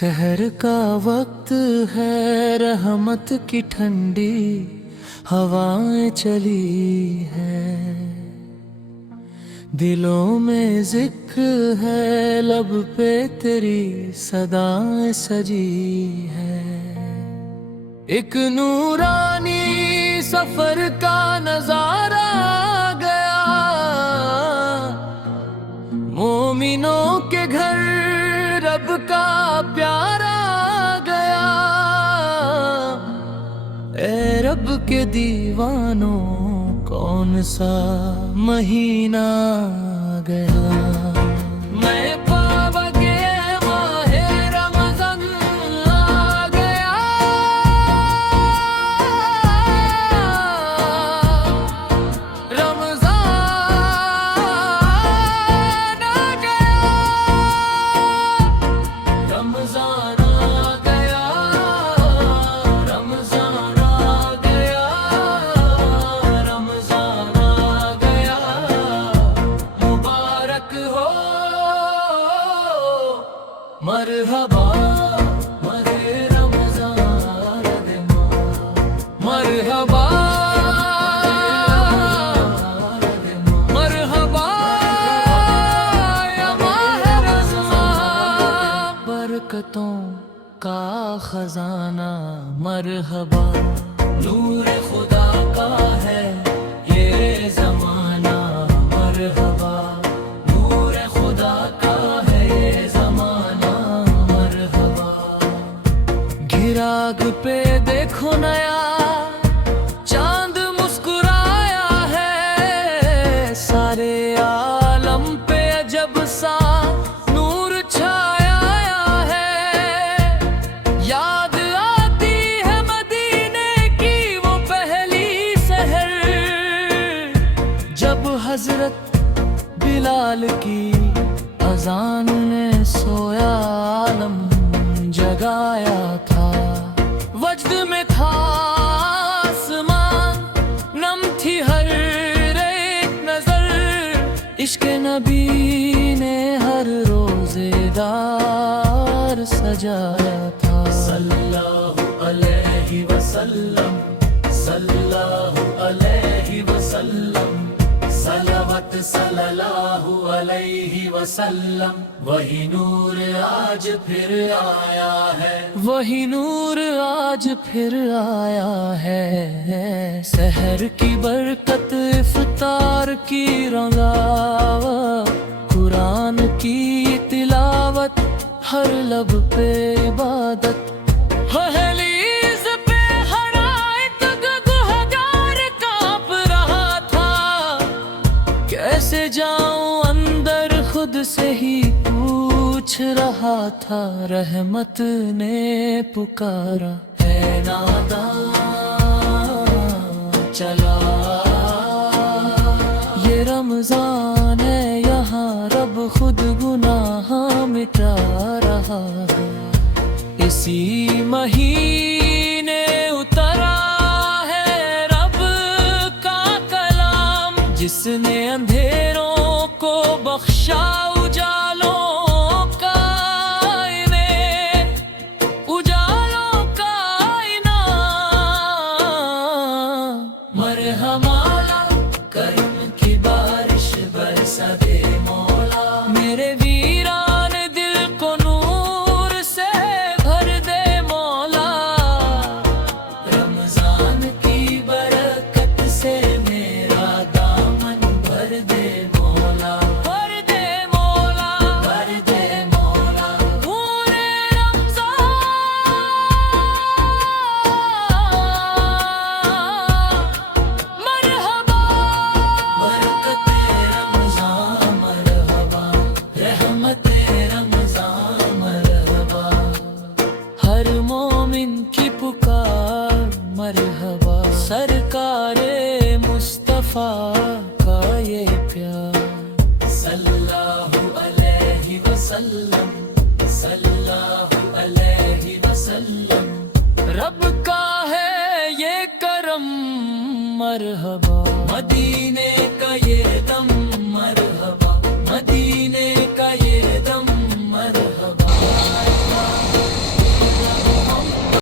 सहर का वक्त है, रहमत की ठंडी हवाएं चली है। दिलों में जिक्र है, लब पे तेरी सदाएं सजी है। एक नूरानी सफर का नजारा आ गया, मोमिनों के घर रब का प्यारा आ गया। ए रब के दीवानों, कौन सा महीना आ गया। मैं पावा के माहे रमज़ान आ गया। रमज़ान आ गया। रमज़ान आ गया। रमज़ान आ गया। रमज़ान आ गया। मुबारक हो मरहबा मरे रमज़ान दे माँ। मरहबा मरहबा या माह रमज़ान। बरकतों का खजाना मरहबा, नूर खुदा का है ये ज़माना। मरहबा नूर खुदा का है ये ज़माना। मरहबा घिराग पे देखो नया चांद मुस्कुराया है। सारे आलम पे अजब सा नूर छाया है। याद आती है मदीने की वो पहली सहर, जब हजरत बिलाल की अजान ने सोया आलम जगाया था। वजद में था आसमान, नम थी हर एक नजर। इश्क नबी ने हर रोजेदार सजाया था। सल्लल्लाहु अलैहि वसल्लम, सल्लल्लाहु अलैहि वसल्लम। सलावत सल्लल्लाहु अलैहि वसल्लम। वही नूर आज फिर आया है। वही नूर आज फिर आया है। सहर की बरकत, इफ्तार की रंगावत, कुरान की तिलावत, हर लब पे इबादत। हलीज़ पे हर आयत गुहगार कांप रहा था। कैसे जाऊं अंदर, खुद से ही पूछ रहा था। रहमत ने पुकारा, है नादान चला। ये रमजान है, यहाँ रब खुद गुनाह मिटा रहा है। इसी महीने उतरा है रब का कलाम, जिसने अंधेरों को बख्शा उजालों का इन्हें, उजालों का इनाम। मरहमा करम की बारिश बरसा दे मौला। मेरे वीरान दिल को नूर से भर दे मौला। रमजान की बरकत से मेरा दामन भर दे मौला। भर दे मौला। भर दे मौला। पूरे रमजान मरहबा। बरकते रमजान मरहबा, रहमते रमजान मरहबा। हर मोमिन की पुकार मरहबा। सरकारे मुस्तफा का ये प्यार। सल्लल्लाहु अलैहि वसल्लम, सल्लल्लाहु अलैहि वसल्लम। रब का है ये करम मरहबा। मदीने का ये दम